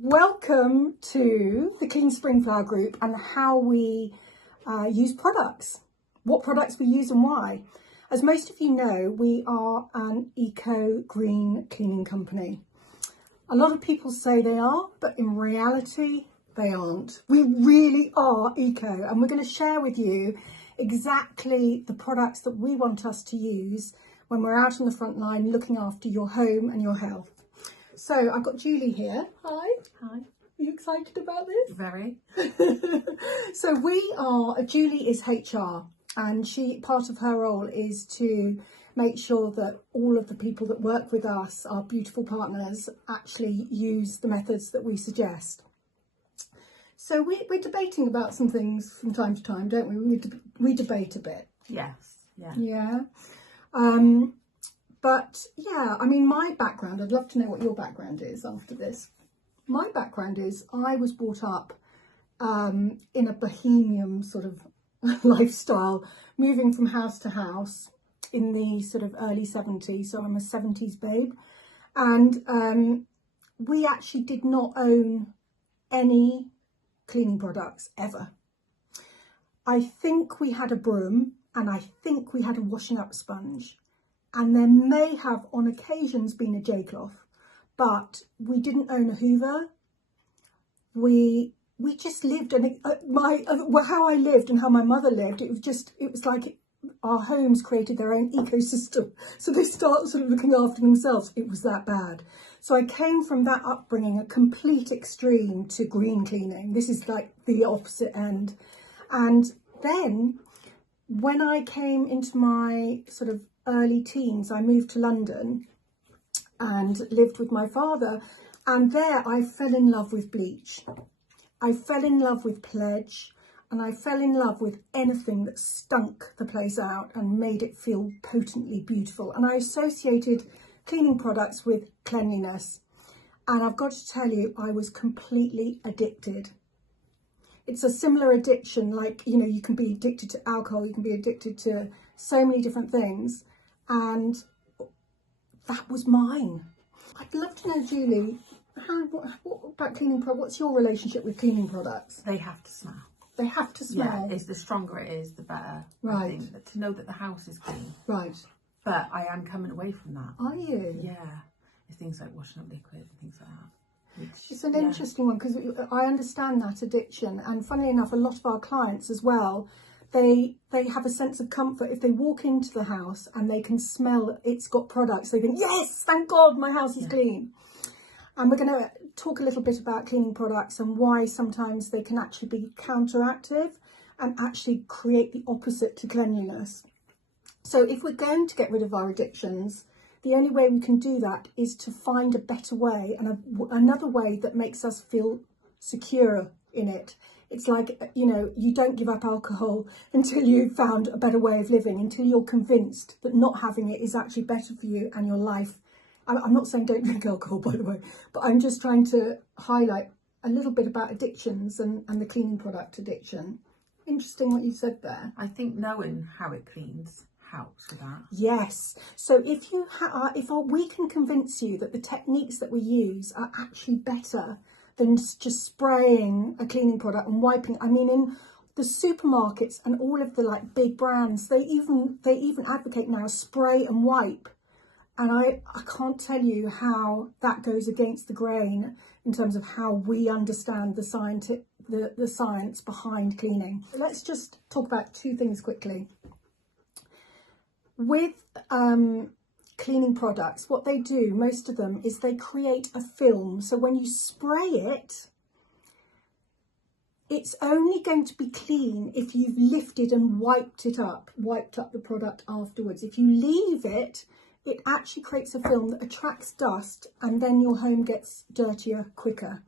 Welcome to the Clean Spring Flower Group and how we use products, what products we use and why. As most of you know, we are an eco-green cleaning company. A lot of people say they are, but in reality, they aren't. We really are eco, and we're going to share with you exactly the products that we want us to use when we're out on the front line looking after your home and your health. So I've got Julie here. Hi. Hi. Are you excited about this? Very. So Julie is HR, and part of her role is to make sure that all of the people that work with us, our beautiful partners, actually use the methods that we suggest. So we're debating about some things from time to time, don't we? We debate a bit. Yes. Yeah. Yeah. But yeah, I mean, my background, I'd love to know what your background is after this. My background is I was brought up in a bohemian sort of lifestyle, moving from house to house in the sort of early 70s. So I'm a 70s babe. And we actually did not own any cleaning products ever. I think we had a broom and I think we had a washing up sponge. And there may have on occasions been a J-cloth, but we didn't own a Hoover. We just lived, and how I lived and how my mother lived, it was like our homes created their own ecosystem. So they start sort of looking after themselves. It was that bad. So I came from that upbringing, a complete extreme to green cleaning. This is like the opposite end. And then when I came into my sort of early teens, I moved to London and lived with my father, and there I fell in love with bleach. I fell in love with Pledge, and I fell in love with anything that stunk the place out and made it feel potently beautiful. And I associated cleaning products with cleanliness, and I've got to tell you, I was completely addicted. It's a similar addiction, like, you know, you can be addicted to alcohol, you can be addicted to so many different things. And that was mine. I'd love to know, Julie, what about cleaning products? What's your relationship with cleaning products? They have to smell. They have to smell. Yeah, the stronger it is, the better. Right. I think, to know that the house is clean. Right. But I am coming away from that. Are you? Yeah. It's things like washing up liquid and things like that. It's an interesting one, because I understand that addiction, and funnily enough, a lot of our clients as well, they have a sense of comfort if they walk into the house and they can smell it's got products. They think, yes, thank God my house is clean. And we're going to talk a little bit about cleaning products and why sometimes they can actually be counteractive and actually create the opposite to cleanliness. So if we're going to get rid of our addictions, the only way we can do that is to find a better way, and another way that makes us feel secure in it. It's like, you know, you don't give up alcohol until you've found a better way of living, until you're convinced that not having it is actually better for you and your life. I'm not saying don't drink alcohol, by the way, but I'm just trying to highlight a little bit about addictions and the cleaning product addiction. Interesting what you said there. I think knowing how it cleans helps with that. Yes. So if we can convince you that the techniques that we use are actually better than just spraying a cleaning product and wiping. I mean, in the supermarkets and all of the like big brands, they even advocate now spray and wipe. And I can't tell you how that goes against the grain in terms of how we understand the science behind cleaning. Let's just talk about two things quickly. With cleaning products, what they do, most of them, is they create a film. So when you spray it, it's only going to be clean if you've lifted and wiped up the product afterwards. If you leave it, it actually creates a film that attracts dust, and then your home gets dirtier quicker.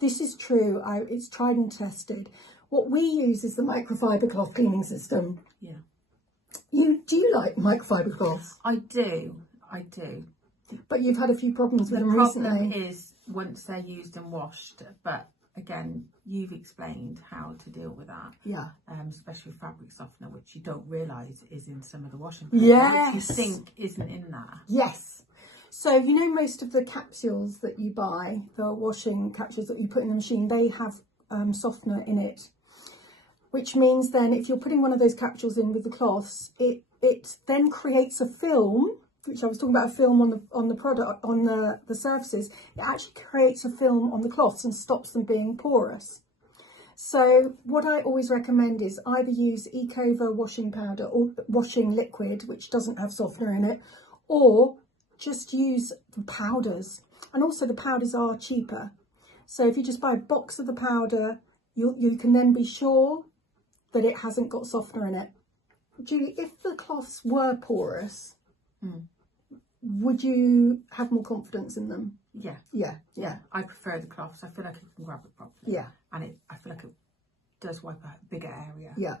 This is true. It's tried and tested. What we use is the microfibre cloth cleaning system. Yeah. Do you like microfibre cloths? I do. But you've had a few problems with them recently. The problem is once they're used and washed, but again, you've explained how to deal with that. Yeah. Especially with fabric softener, which you don't realise is in some of the washing powder, yes. which you think isn't in there. Yes. So, you know, most of the capsules that you buy, the washing capsules that you put in the machine, they have softener in it, which means then if you're putting one of those capsules in with the cloths, it then creates a film, which I was talking about, a film on the product, on the surfaces. It actually creates a film on the cloths and stops them being porous. So what I always recommend is either use Ecover washing powder or washing liquid, which doesn't have softener in it, or just use the powders. And also the powders are cheaper. So if you just buy a box of the powder, you can then be sure that it hasn't got softener in it. Julie, if the cloths were porous, would you have more confidence in them? Yeah. Yeah. I prefer the cloths. I feel like I can grab it properly. Yeah. And I feel like it does wipe out a bigger area. Yeah.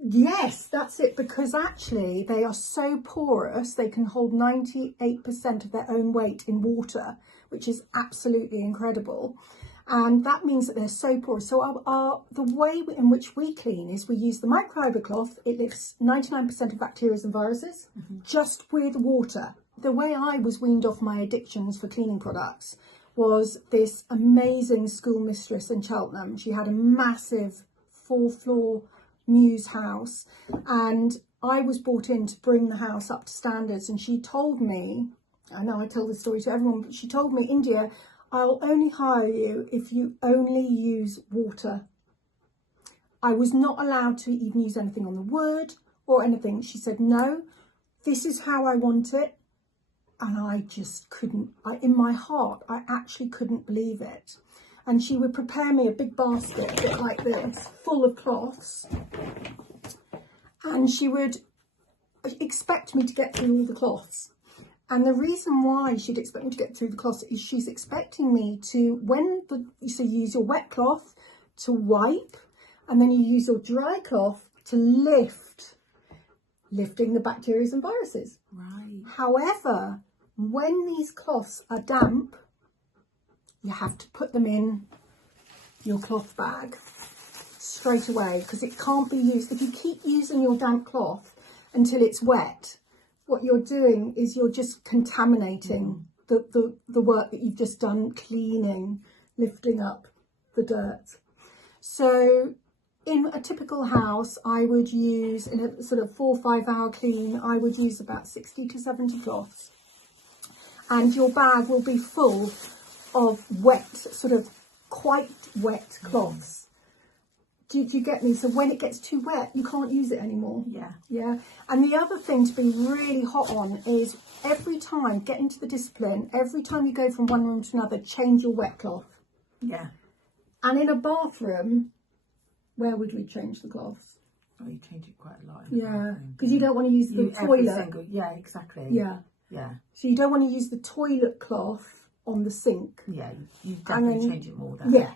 Yes, that's it, because actually they are so porous, they can hold 98% of their own weight in water, which is absolutely incredible. And that means that they're so porous. So the way in which we clean is we use the microfibre cloth. It lifts 99% of bacteria and viruses just with water. The way I was weaned off my addictions for cleaning products was this amazing school mistress in Cheltenham. She had a massive 4-floor Muse house, and I was brought in to bring the house up to standards, and she told me, I know I tell this story to everyone, but she told me, India, I'll only hire you if you only use water. I was not allowed to even use anything on the wood or anything. She said, no, this is how I want it. And I just couldn't, in my heart, I actually couldn't believe it. And she would prepare me a big basket, a bit like this, full of cloths. And she would expect me to get through all the cloths. And the reason why she'd expect me to get through the cloths is she's expecting me to, so you use your wet cloth to wipe, and then you use your dry cloth to lifting the bacteria and viruses. Right. However, when these cloths are damp, you have to put them in your cloth bag straight away, because it can't be used. If you keep using your damp cloth until it's wet, what you're doing is you're just contaminating the work that you've just done, cleaning, lifting up the dirt. So in a typical house, I would use, in a sort of 4 or 5 hour clean, I would use about 60 to 70 cloths. And your bag will be full of wet, sort of quite wet cloths. Do you get me? So when it gets too wet, you can't use it anymore. Yeah. And the other thing to be really hot on is every time, get into the discipline, every time you go from one room to another, change your wet cloth. Yeah. And in a bathroom, where would we change the cloths? Oh, you change it quite a lot. Yeah, because you don't want to use the toilet. Yeah, exactly. Yeah. So you don't want to use the toilet cloth on the sink. Yeah, you definitely change it more then. Yeah.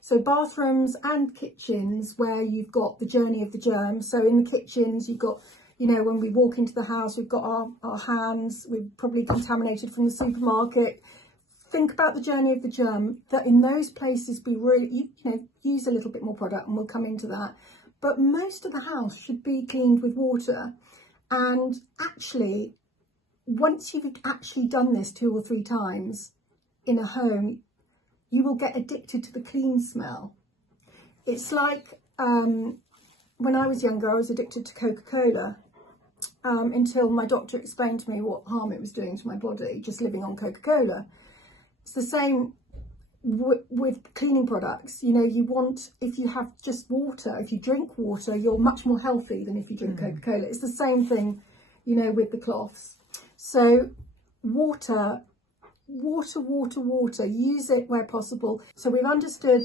So bathrooms and kitchens where you've got the journey of the germ. So in the kitchens, you've got, you know, when we walk into the house, we've got our hands, we're probably contaminated from the supermarket. Think about the journey of the germ, that in those places be really, use a little bit more product, and we'll come into that. But most of the house should be cleaned with water. And actually, once you've actually done this 2 or 3 times in a home, you will get addicted to the clean smell. It's like when I was younger, I was addicted to Coca-Cola until my doctor explained to me what harm it was doing to my body, just living on Coca-Cola. It's the same with cleaning products. You know, if you have just water, if you drink water, you're much more healthy than if you drink Coca-Cola. It's the same thing, with the cloths. So water, use it where possible. So we've understood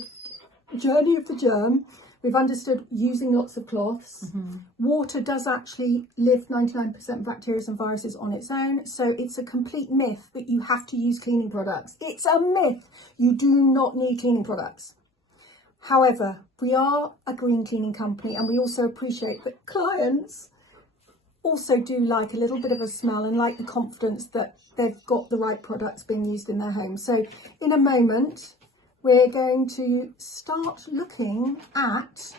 journey of the germ. We've understood using lots of cloths. Water does actually lift 99% of bacteria and viruses on its own. So it's a complete myth that you have to use cleaning products. It's a myth. You do not need cleaning products. However, we are a green cleaning company, and we also appreciate that clients also do like a little bit of a smell and like the confidence that they've got the right products being used in their home. So in a moment, we're going to start looking at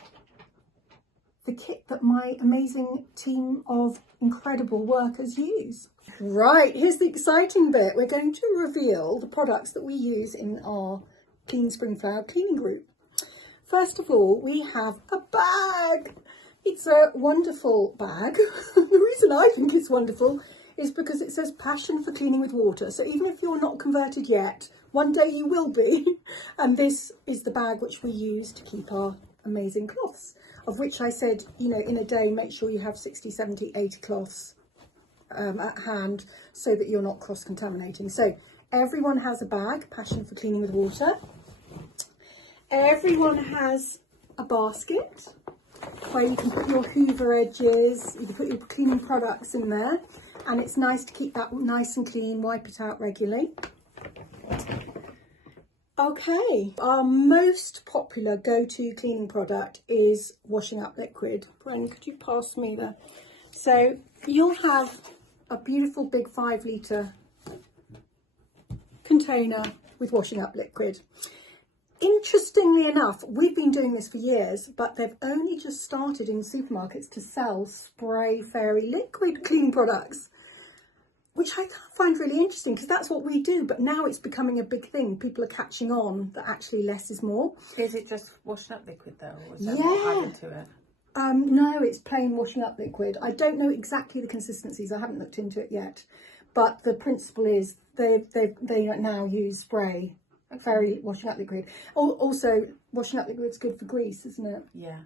the kit that my amazing team of incredible workers use. Right, here's the exciting bit. We're going to reveal the products that we use in our Clean Spring Flower cleaning group. First of all, we have a bag. It's a wonderful bag. The reason I think it's wonderful is because it says passion for cleaning with water. So even if you're not converted yet, one day you will be. And this is the bag which we use to keep our amazing cloths, of which I said, you know, in a day, make sure you have 60, 70, 80 cloths at hand so that you're not cross-contaminating. So everyone has a bag, passion for cleaning with water. Everyone has a basket where you can put your Hoover edges, you can put your cleaning products in there, and it's nice to keep that nice and clean, wipe it out regularly. Okay, our most popular go-to cleaning product is washing up liquid. Gwen, could you pass me the... So you'll have a beautiful big 5 litre container with washing up liquid. Interestingly enough, we've been doing this for years, but they've only just started in supermarkets to sell spray fairy liquid cleaning products, which I find really interesting because that's what we do. But now it's becoming a big thing. People are catching on that actually less is more. Is it just washing up liquid though, or is there more added to it? No, it's plain washing up liquid. I don't know exactly the consistencies. I haven't looked into it yet, but the principle is they now use spray fairy washing up liquid. Also, washing up liquid's good for grease, isn't it? Yeah.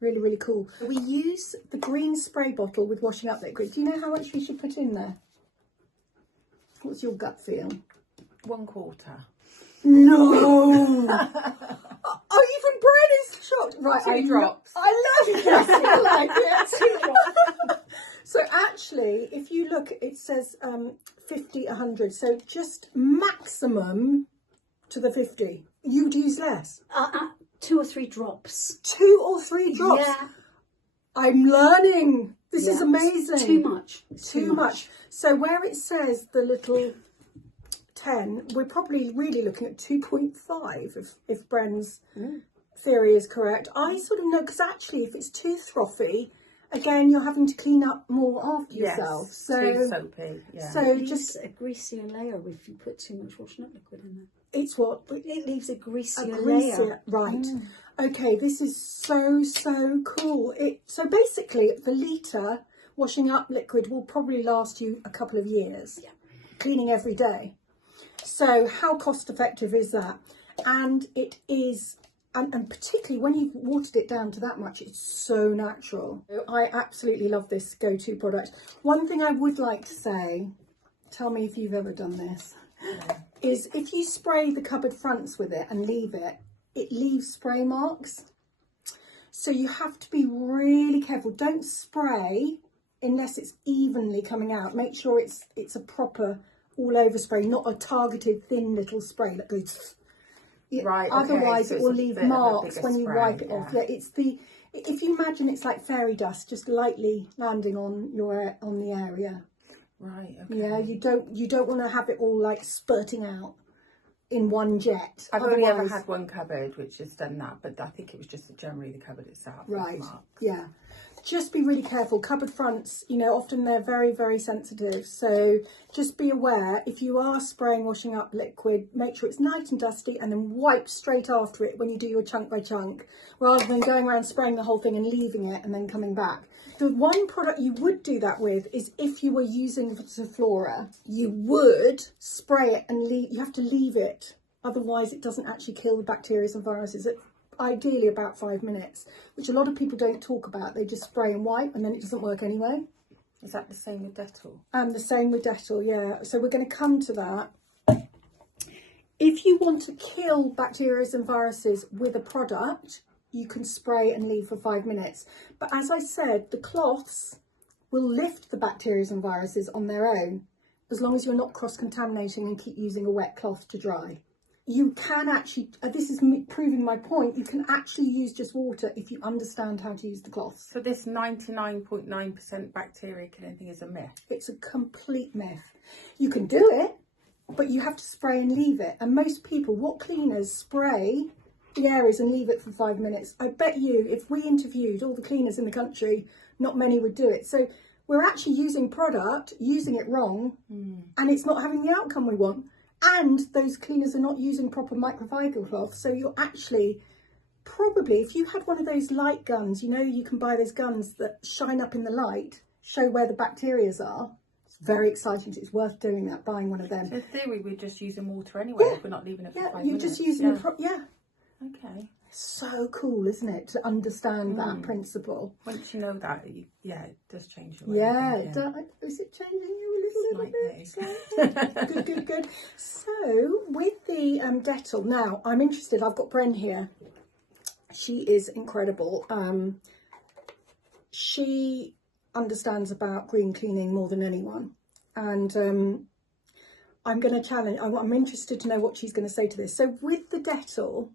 Really, really cool. We use the green spray bottle with washing up liquid. Do you know how much we should put in there? What's your gut feel? 1/4. No! Oh, even Brian is shocked. Right, 2 drops. I love it. I like it. 2 drops. So actually, if you look, it says 50, 100. So just maximum to the 50. You'd use less. 2 or 3 drops. 2 or 3 drops. Yeah. I'm learning. This is amazing. Too much. Too much. So where it says the little 10, we're probably really looking at 2.5 if Bren's theory is correct. I sort of know, because actually if it's too frothy, again, you're having to clean up more after yourself. So too soapy. Yeah. So It just leaves a greasier layer if you put too much washing up liquid in there. it's what? It leaves a greasier Greasier, layer. right. Okay, this is so cool. So basically the litre washing up liquid will probably last you a couple of years. Yeah. Cleaning every day. So how cost effective is that? And it is, and particularly when you've watered it down to that much, it's so natural. I absolutely love this go-to product. One thing I would like to say, tell me if you've ever done this, is if you spray the cupboard fronts with it and leave it, it leaves spray marks. So you have to be really careful. Don't spray unless it's evenly coming out. Make sure it's a proper all over spray, not a targeted thin little spray that goes. Right. Otherwise, so it will leave marks when you wipe it off. Yeah, it's the. If you imagine it's like fairy dust, just lightly landing on the area. Right. Okay. Yeah, you don't want to have it all like spurting out in one jet. I've only ever had one cupboard which has done that, but I think it was just generally the cupboard itself. Right. Yeah. Just be really careful. Cupboard fronts, often they're very, very sensitive. So just be aware, if you are spraying washing up liquid, make sure it's nice and dusty and then wipe straight after it when you do your chunk by chunk, rather than going around spraying the whole thing and leaving it and then coming back. The one product you would do that with is if you were using Flora, you would spray it and you have to leave it. Otherwise it doesn't actually kill the bacteria and viruses. Ideally about 5 minutes, which a lot of people don't talk about. They just spray and wipe and then it doesn't work anyway. Is that the same with Dettol? And the same with Dettol, yeah. So we're going to come to that. If you want to kill bacteria and viruses with a product, you can spray and leave for 5 minutes. But as I said, the cloths will lift the bacteria and viruses on their own, as long as you're not cross-contaminating and keep using a wet cloth to dry. You can actually, this is me proving my point, you can actually use just water if you understand how to use the cloths. So this 99.9% bacteria killing thing is a myth? It's a complete myth. You can do it, but you have to spray and leave it. And most people, what cleaners spray the areas and leave it for 5 minutes? I bet you, if we interviewed all the cleaners in the country, not many would do it. So we're actually using product, using it wrong, and it's not having the outcome we want. And those cleaners are not using proper microfibre cloth. So you're actually probably, if you had one of those light guns, you know, you can buy those guns that shine up in the light, show where the bacteria are. It's very exciting. So it's worth doing that, buying one of them. So in theory, we're just using water anyway if we're not leaving it for 5 minutes. You're just using Okay. So cool, isn't it, to understand that principle? Once you know that, it does change your way. Yeah, is it changing you a little bit? Slightly. Good. So with the Dettol, now I'm interested. I've got Bren here. She is incredible. She understands about green cleaning more than anyone, and I'm going to challenge. I'm interested to know what she's going to say to this. So with the Dettol,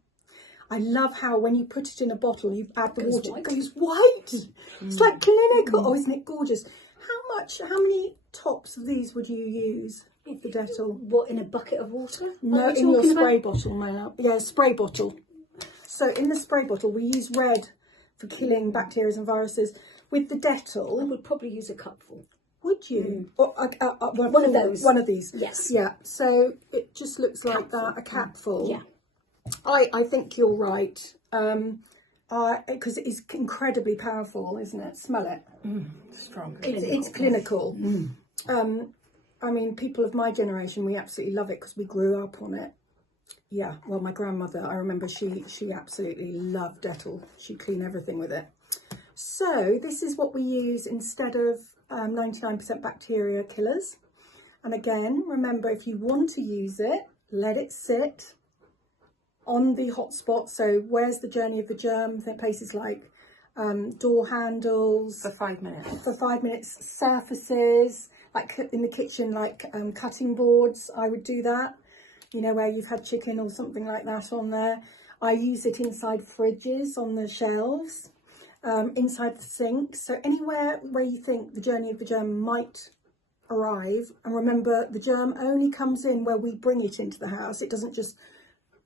I love how when you put it in a bottle, you add the water, it goes white. It's like clinical. Oh, isn't it gorgeous? How many tops of these would you use of the Dettol? What, in a bucket of water? No, in your spray bottle, my love. Yeah, spray bottle. So in the spray bottle, we use red for killing bacteria and viruses. With the Dettol, I would probably use a cupful. Would you? Or, one of those. One of these. Yes. Yeah. So it just looks like that, a capful. Yeah. I think you're right. Because it is incredibly powerful, isn't it? Smell it. Strong. It's clinical. I mean, people of my generation, we absolutely love it because we grew up on it. Yeah, well, my grandmother, I remember she absolutely loved Dettol. She'd clean everything with it. So this is what we use instead of 99% bacteria killers. And again, remember, if you want to use it, let it sit on the hot spot. So where's the journey of the germ? Places like door handles. For 5 minutes. For 5 minutes. Surfaces, like in the kitchen, like cutting boards. I would do that. You know, where you've had chicken or something like that on there. I use it inside fridges, on the shelves, inside the sink. So anywhere where you think the journey of the germ might arrive. And remember, the germ only comes in where we bring it into the house. It doesn't just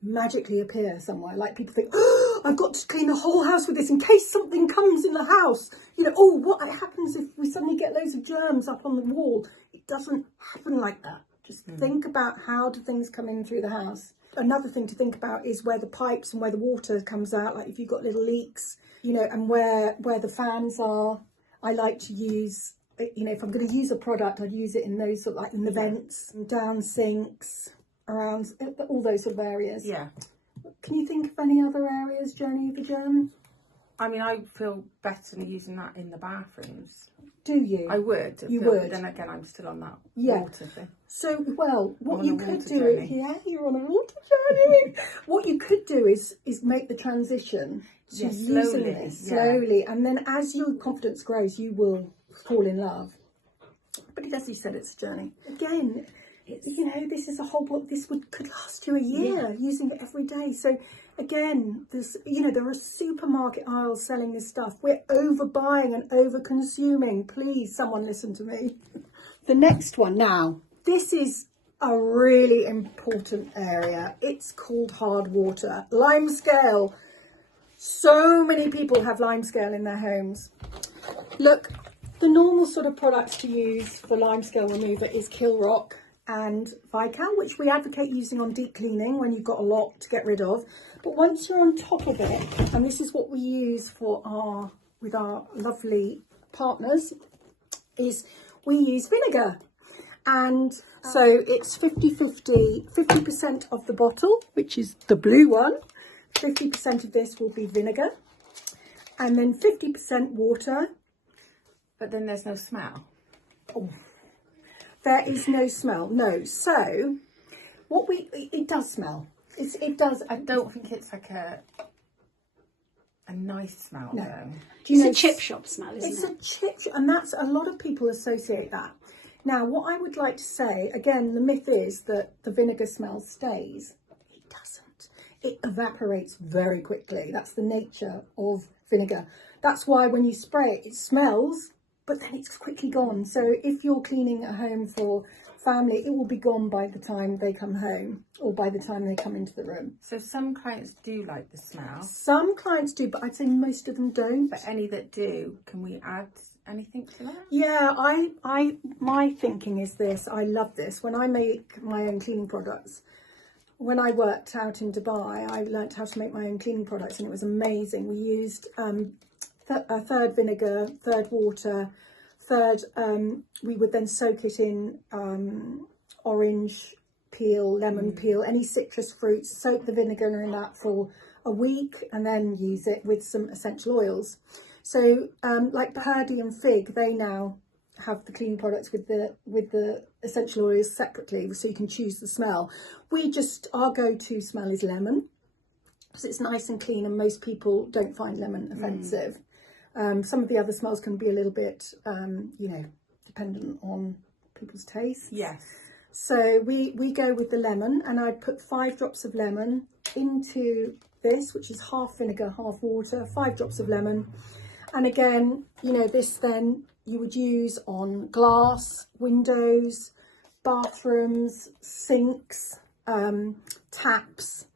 magically appear somewhere. Like people think, oh, I've got to clean the whole house with this in case something comes in the house. You know, oh, what happens if we suddenly get loads of germs up on the wall? It doesn't happen like that. Just think about how do things come in through the house. Another thing to think about is where the pipes and where the water comes out, like if you've got little leaks, you know, and where the fans are. I like to use, you know, if I'm going to use a product, I'd use it in those sort of like in the vents, down sinks, around all those sort of areas. Yeah. Can you think of any other areas, journey of the germ? I mean, I feel better using that in the bathrooms. Do you? I would. You would. would. Then again, I'm still on that water thing. So, well, what you could do, you're on a water journey. What you could do is make the transition to using this slowly, and then as your confidence grows, you will fall in love. But as you said, it's a journey. Again, you know, this is a whole book. This could last you a year using it every day. So again, there's, you know, there are supermarket aisles selling this stuff. We're overbuying and over consuming. Please, someone listen to me. The next one now. This is a really important area. It's called hard water. Lime scale. So many people have lime scale in their homes. Look, the normal sort of products to use for lime scale remover is Kill Rock and Vical, which we advocate using on deep cleaning when you've got a lot to get rid of. But once you're on top of it, and this is what we use with our lovely partners, is we use vinegar. And so it's 50-50, 50% of the bottle, which is the blue one, 50% of this will be vinegar, and then 50% water. But then there's no smell. Oh. There is no smell, no. So, it does smell. It does. I don't think it's like a nice smell. No. Though. Do you know, it's a chip shop smell, isn't it? It's a chip shop, and that's, a lot of people associate that. Now, what I would like to say, again, the myth is that the vinegar smell stays. It doesn't. It evaporates very quickly. That's the nature of vinegar. That's why when you spray it, it smells, but then it's quickly gone. So if you're cleaning a home for family, it will be gone by the time they come home or by the time they come into the room. So some clients do like the smell. Some clients do, but I'd say most of them don't. But any that do, can we add anything to that? Yeah, my thinking is this. I love this. When I make my own cleaning products, when I worked out in Dubai, I learnt how to make my own cleaning products, and it was amazing. We used a third vinegar, third water, third. We would then soak it in orange peel, lemon peel, any citrus fruits. Soak the vinegar in that for a week, and then use it with some essential oils. So like Purdy and Fig, they now have the cleaning products with the essential oils separately, so you can choose the smell. Our go-to smell is lemon, because it's nice and clean, and most people don't find lemon offensive. Some of the other smells can be a little bit, dependent on people's tastes. Yes. So we go with the lemon, and I put 5 drops of lemon into this, which is half vinegar, half water, 5 drops of lemon. And again, this then you would use on glass, windows, bathrooms, sinks, taps.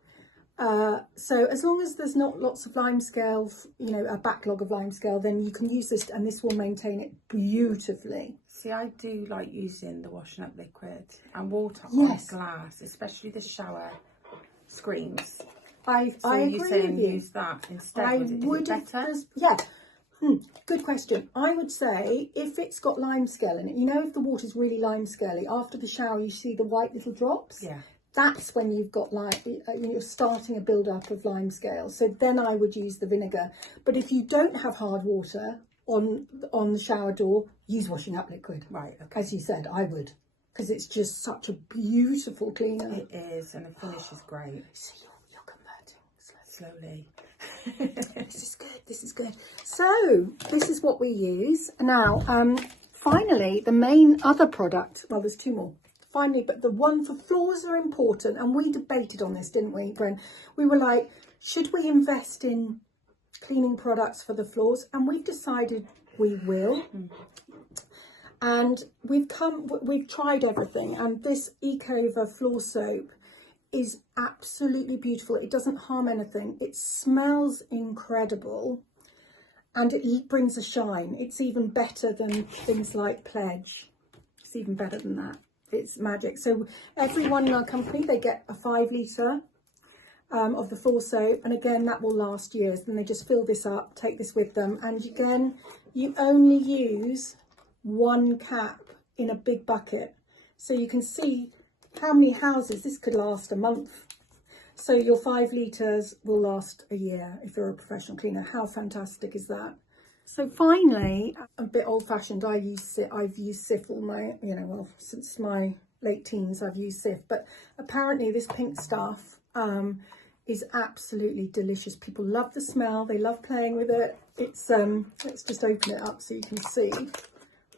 So as long as there's not lots of limescale, a backlog of limescale, then you can use this, and this will maintain it beautifully. See, I do like using the washing up liquid and water Yes. on glass, especially the shower screens. I agree you saying with you. use that instead? I is would it better? Yeah. Good question. I would say if it's got limescale in it, if the water's really limescaley, after the shower you see the white little drops. Yeah. That's when you've got you're starting a build-up of limescale. So then I would use the vinegar. But if you don't have hard water on the shower door, use washing up liquid. Right. Okay. As you said, I would, because it's just such a beautiful cleaner. It is, and the finish is great. So you're converting Slowly. This is good. So this is what we use now. Finally, the main other product. Well, there's 2 more. Finally, but the one for floors are important, and we debated on this, didn't we, Bren? We were like, should we invest in cleaning products for the floors? And we've decided we will. And we've tried everything, and this Ecover floor soap is absolutely beautiful. It doesn't harm anything. It smells incredible, and it brings a shine. It's even better than things like Pledge. It's even better than that. It's magic. So everyone in our company, they get a 5 litre of the floor soap, and again that will last years. Then they just fill this up, take this with them, and again you only use 1 cap in a big bucket, so you can see how many houses this could last a month. So your 5 litres will last a year if you're a professional cleaner. How fantastic is that? So finally, a bit old-fashioned, I've used Cif all my, since my late teens I've used Cif, but apparently this pink stuff is absolutely delicious. People love the smell, they love playing with it. It's let's just open it up so you can see.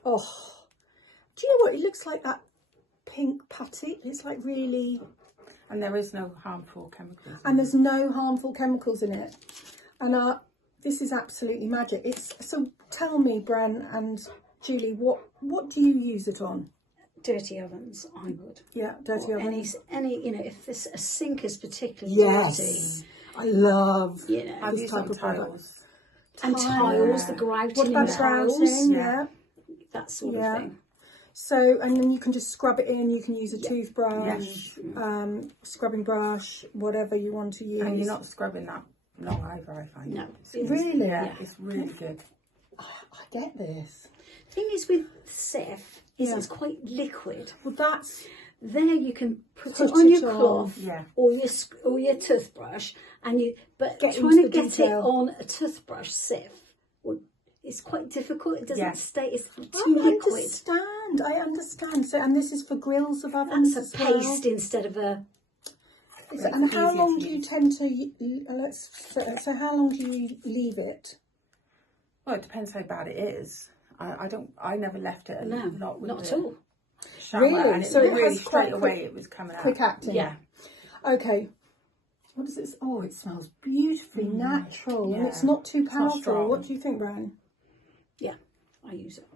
Oh, do you know what, it looks like that pink putty. It's like really... And there is no harmful chemicals. And there's no harmful chemicals in it. And this is absolutely magic. So tell me, Bren and Julie, what do you use it on? Dirty ovens, I would. Yeah, dirty ovens. Any, if a sink is particularly dirty. I love I've this used type on of product. tiles. And tiles, the grouting What about tiles. grouting? Yeah. That sort of thing. So, and then you can just scrub it in. You can use a toothbrush, scrubbing brush, whatever you want to use. And you're not scrubbing that long either, I find. No. Really? Yeah, it's really good. I get this. The thing is with Cif, it's quite liquid. Well, that's... There you can put it on your cloth Yeah. or your toothbrush, but Get trying into to the get detail. it on a toothbrush Cif, it's quite difficult. It doesn't stay. It's too liquid. I understand. So, and this is for grills of ovens. That's a as well? paste instead of a. And how long do you tend to? So how long do you leave it? Well, it depends how bad it is. I never left it. Not at all. Shower, Really? And So it really has quite straight away it was coming out. Quick acting. Yeah. Okay. What does it? Oh, it smells beautifully natural, and it's not too not powerful. strong. What do you think, Brian? Yeah, I use it.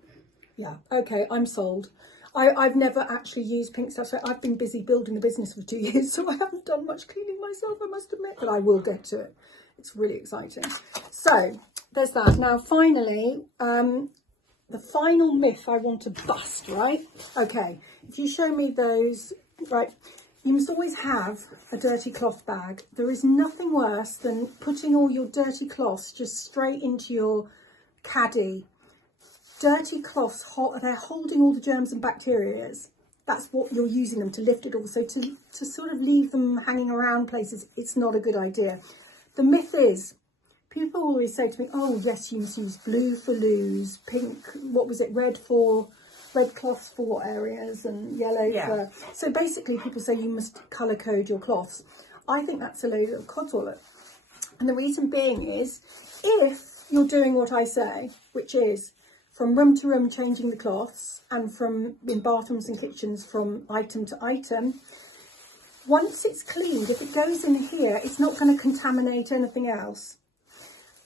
Yeah. Okay, I'm sold. I've never actually used pink stuff. So I've been busy building the business for 2 years, so I haven't done much cleaning myself, I must admit. But I will get to it. It's really exciting. So there's that. Now, finally, the final myth I want to bust, right? Okay, if you show me those, right, you must always have a dirty cloth bag. There is nothing worse than putting all your dirty cloths just straight into your caddy. Dirty cloths, they're holding all the germs and bacteria. That's what you're using them to lift it all. So to sort of leave them hanging around places, it's not a good idea. The myth is, people always say to me, oh yes, you must use blue for loos, pink, what was it, red cloths for what areas, and yellow for... So basically people say you must colour code your cloths. I think that's a load of codswallop. And the reason being is, if you're doing what I say, which is from room to room changing the cloths, and from in bathrooms and kitchens from item to item, once it's cleaned, if it goes in here, it's not going to contaminate anything else.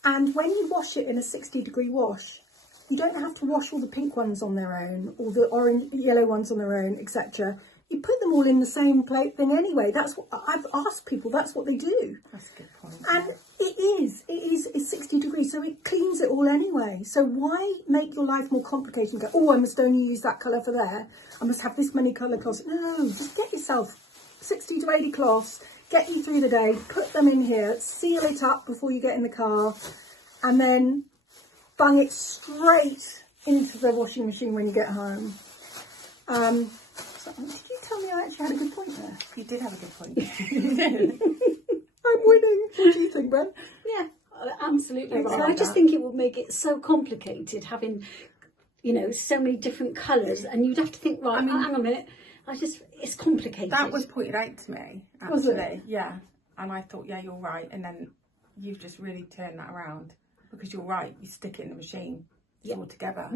And when you wash it in a 60-degree wash, you don't have to wash all the pink ones on their own, or the orange, yellow ones on their own, etc. You put them all in the same plate thing anyway. That's what I've asked people. That's what they do. That's a good point. And it's 60 degrees, so it cleans it all anyway. So why make your life more complicated and go, oh, I must only use that colour for there. I must have this many colour cloths. No, just get yourself 60 to 80 cloths, get you through the day, put them in here, seal it up before you get in the car, and then bung it straight into the washing machine when you get home. Did you tell me I actually had a good point there? You did have a good point. I'm winning. What do you think, Ben? Yeah, absolutely right. like I just that. think it would make it so complicated having, you know, so many different colours, and you'd have to think, right, hang on a minute, it's complicated. That was pointed out to me, actually. Was it? Yeah. And I thought, yeah, you're right. And then you've just really turned that around, because you're right. You stick it in the machine. It's all together.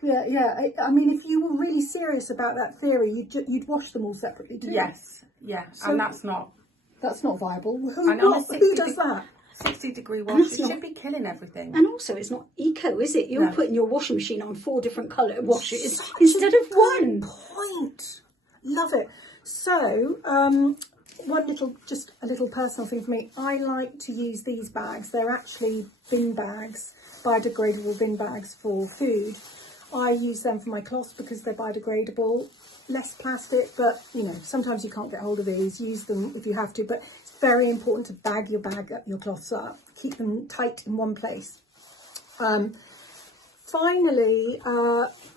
Yeah. I mean, if you were really serious about that theory, you'd wash them all separately too. Yes. Yeah. So and that's not viable. And on a Who does that? 60-degree wash. It should be killing everything. And also, it's not eco, is it? You're No. putting your washing machine on 4 different colour washes instead of one. Point. Love it. So, just a little personal thing for me. I like to use these bags. They're actually bin bags, biodegradable bin bags for food. I use them for my cloths because they're biodegradable. Less plastic, but you know, sometimes you can't get hold of these. Use them if you have to, but it's very important to bag your cloths up. Keep them tight in one place. Finally,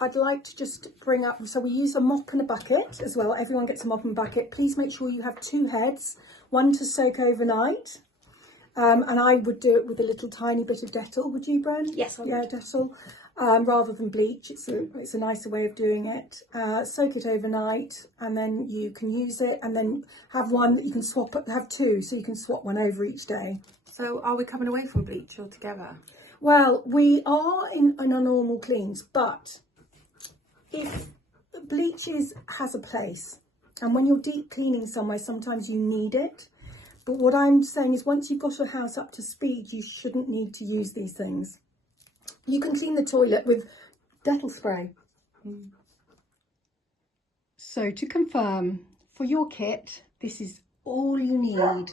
I'd like to just bring up, so we use a mop and a bucket as well. Everyone gets a mop and bucket. Please make sure you have 2 heads, one to soak overnight. And I would do it with a little tiny bit of Dettol. Would you, Bren? Yes, I would. Yeah, Dettol. Rather than bleach. It's a nicer way of doing it. Soak it overnight, and then you can use it, and then have one that you can swap, have 2, so you can swap one over each day. So are we coming away from bleach altogether? Well, we are in our normal cleans, but if bleach has a place, and when you're deep cleaning somewhere, sometimes you need it. But what I'm saying is, once you've got your house up to speed, you shouldn't need to use these things. You can clean the toilet with Dettol spray. So to confirm, for your kit, this is all you need.